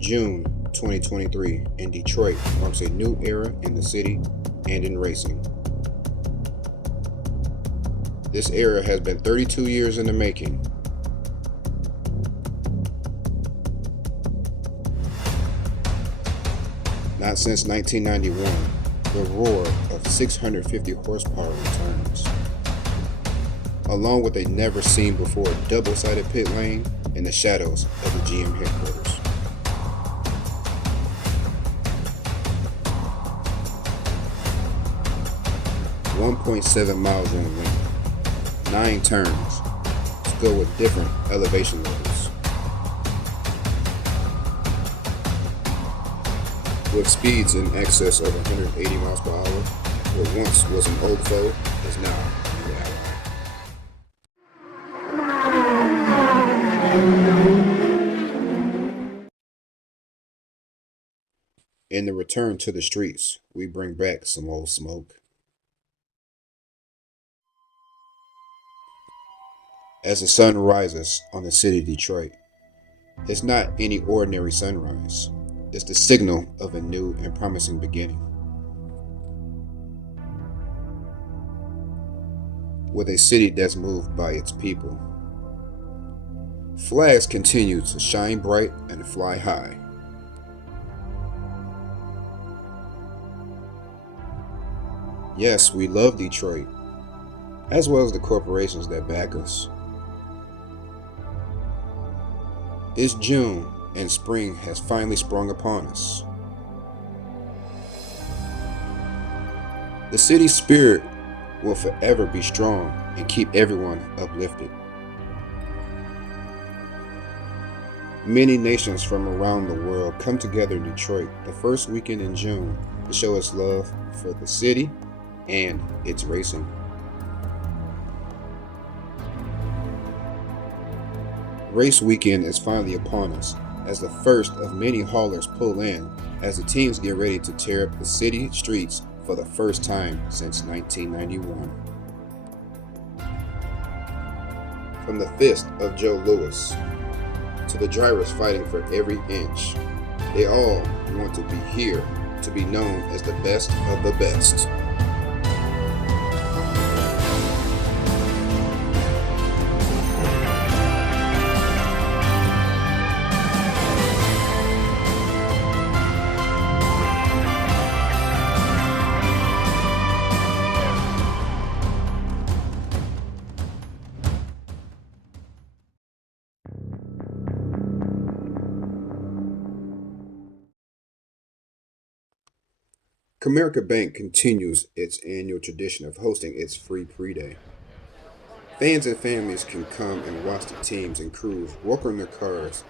June 2023 in Detroit marks a new era in the city and in racing. This era has been 32 years in the making. Not since 1991, the roar of 650 horsepower returns, along with a never-seen-before double-sided pit lane in the shadows of the GM headquarters. .7 miles in length, 9 turns, to go with different elevation levels. With speeds in excess of 180 miles per hour, what once was an old foe is now a new ally. In the return to the streets, we bring back some old smoke. As the sun rises on the city of Detroit, it's not any ordinary sunrise. It's the signal of a new and promising beginning. With a city that's moved by its people, flags continue to shine bright and fly high. Yes, we love Detroit, as well as the corporations that back us. It's June, and spring has finally sprung upon us. The city's spirit will forever be strong and keep everyone uplifted. Many nations from around the world come together in Detroit the first weekend in June to show its love for the city and its racing. Race weekend is finally upon us as the first of many haulers pull in as the teams get ready to tear up the city streets for the first time since 1991. From the fist of Joe Louis to the drivers fighting for every inch, they all want to be here to be known as the best of the best. Comerica Bank continues its annual tradition of hosting its free pre-day. Fans and families can come and watch the teams and crews work on their cars,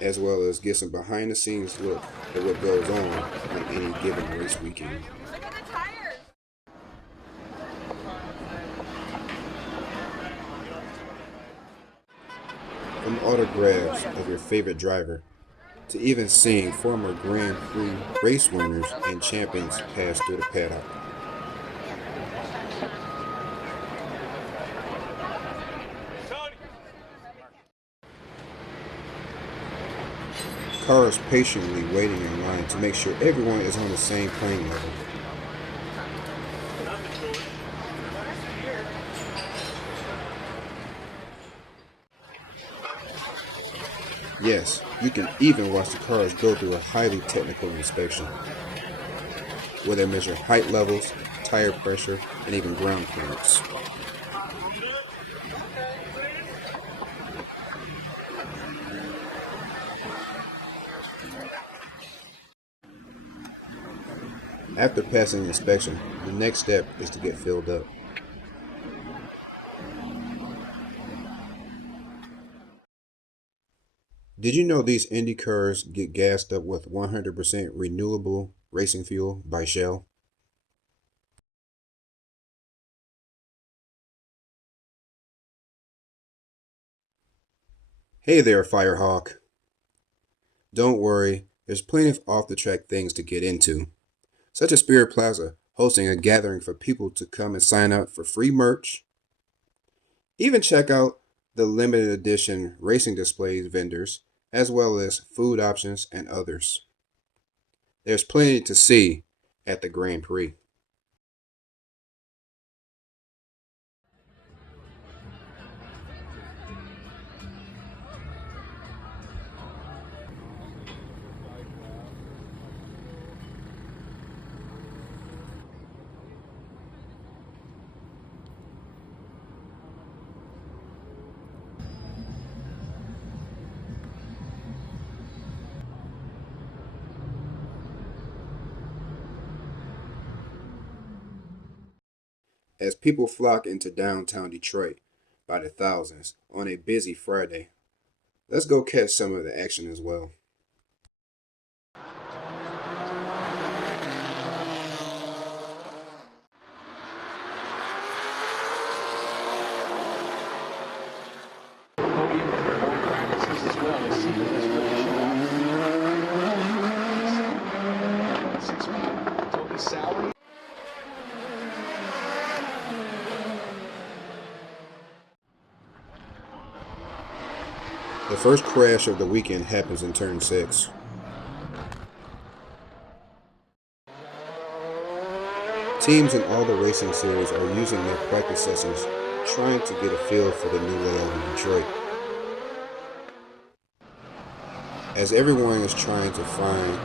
as well as get some behind-the-scenes look at what goes on any given race weekend. From autographs of your favorite driver, to even seeing former Grand Prix race winners and champions pass through the paddock. Cars patiently waiting in line to make sure everyone is on the same playing level. Yes, you can even watch the cars go through a highly technical inspection, where they measure height levels, tire pressure, and even ground clearance. After passing the inspection, the next step is to get filled up. Did you know these Indy cars get gassed up with 100% renewable racing fuel by Shell? Hey there, Firehawk. Don't worry, there's plenty of off-the-track things to get into, such as Spirit Plaza hosting a gathering for people to come and sign up for free merch. Even check out the limited edition racing displays vendors as well as food options and others. There's plenty to see at the Grand Prix. As people flock into downtown Detroit by the thousands on a busy Friday, let's go catch some of the action as well. The first crash of the weekend happens in turn 6. Teams in all the racing series are using their practice sessions trying to get a feel for the new layout in Detroit. As everyone is trying to find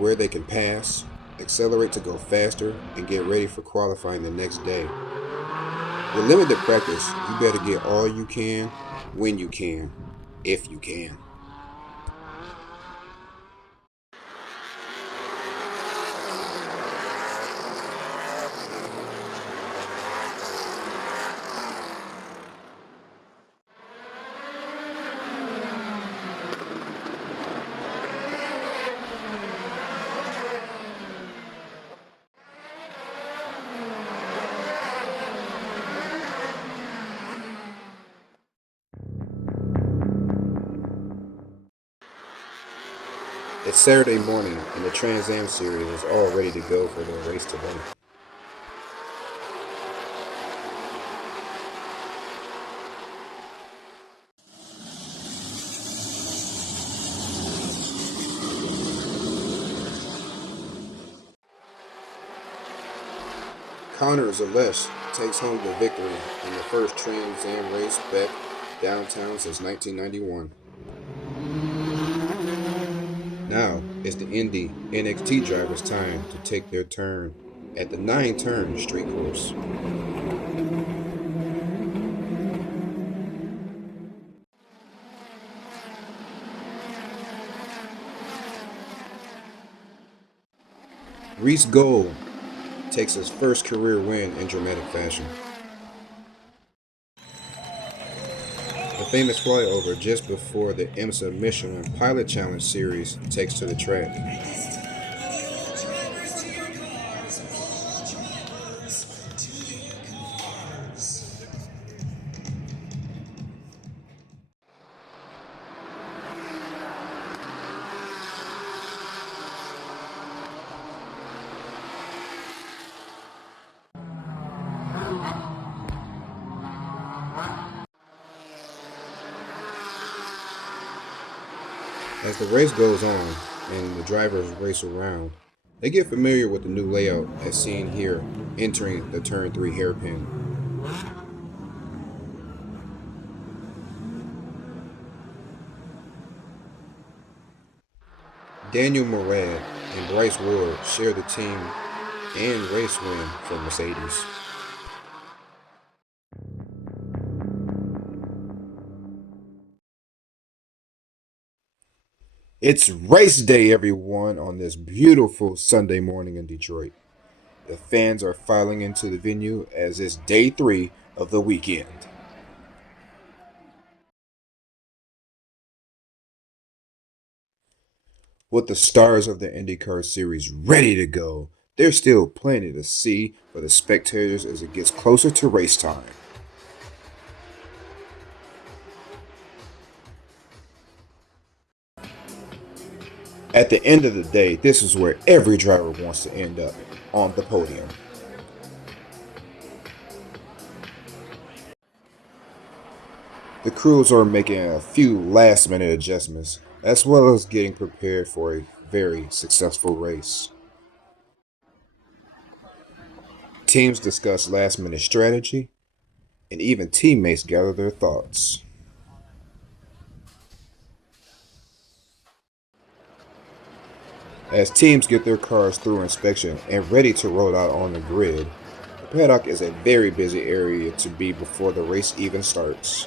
where they can pass, accelerate to go faster, and get ready for qualifying the next day. With limited practice, you better get all you can, when you can, if you can. It's Saturday morning and the Trans Am series is all ready to go for their race today. Connor Zalesh takes home the victory in the first Trans Am race back downtown since 1991. Now it's the Indy NXT drivers' time to take their turn at the 9-turn street course. Reese Gold takes his first career win in dramatic fashion. The famous flyover just before the IMSA Michelin Pilot Challenge series takes to the track. As the race goes on and the drivers race around, they get familiar with the new layout as seen here entering the turn 3 hairpin. Daniel Morad and Bryce Ward share the team and race win for Mercedes. It's race day, everyone, on this beautiful Sunday morning in Detroit. The fans are filing into the venue as it's day 3 of the weekend. With the stars of the IndyCar series ready to go, there's still plenty to see for the spectators as it gets closer to race time. At the end of the day, this is where every driver wants to end up, on the podium. The crews are making a few last minute adjustments, as well as getting prepared for a very successful race. Teams discuss last minute strategy, and even teammates gather their thoughts. As teams get their cars through inspection and ready to roll out on the grid, the paddock is a very busy area to be before the race even starts.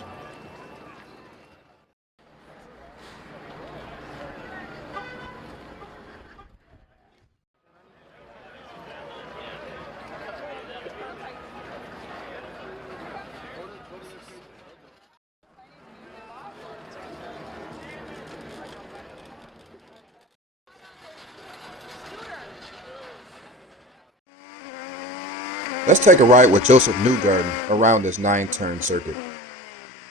Let's take a ride with Joseph Newgarden around this 9-turn circuit.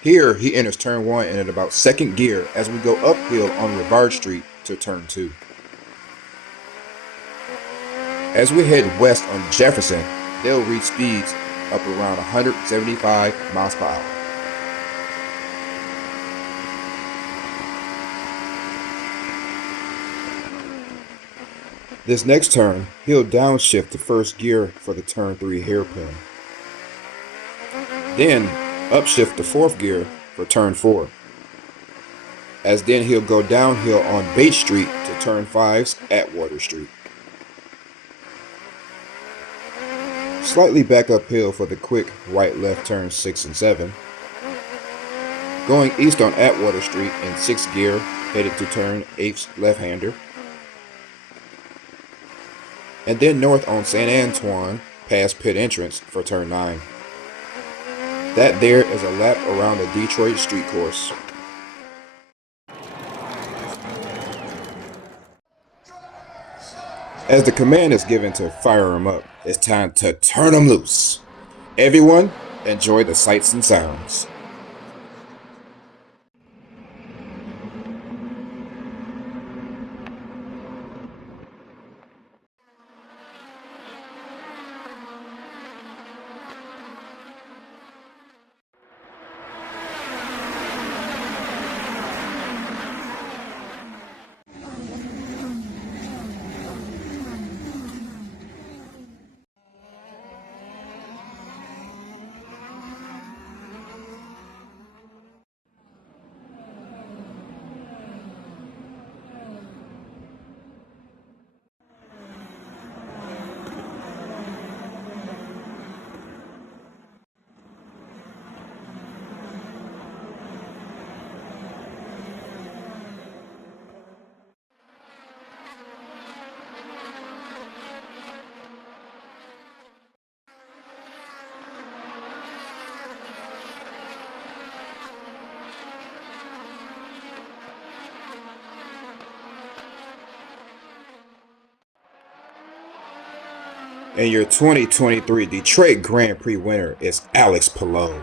Here, he enters turn 1 in at about second gear as we go uphill on Rivard Street to turn 2. As we head west on Jefferson, they'll reach speeds up around 175 miles per hour. This next turn, he'll downshift to first gear for the turn 3 hairpin. Then upshift to fourth gear for turn 4. As then he'll go downhill on Bates Street to turn 5's Atwater Street. Slightly back uphill for the quick right-left turns 6 and 7. Going east on Atwater Street in 6th gear, headed to turn 8's left-hander. And then north on St. Antoine, past pit entrance for turn 9. That there is a lap around the Detroit street course. As the command is given to fire him up, it's time to turn him loose. Everyone, enjoy the sights and sounds. And your 2023 Detroit Grand Prix winner is Alex Palou.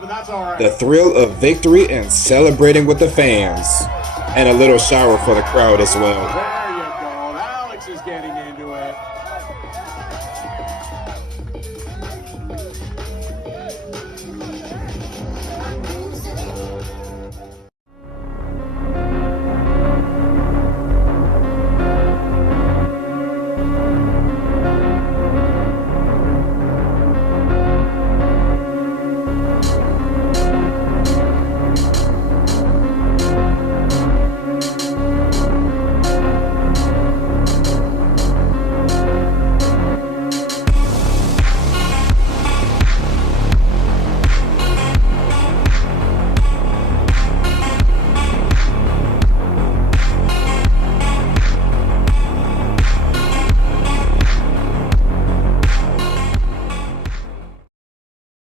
But that's all right. The thrill of victory and celebrating with the fans. And a little shower for the crowd as well.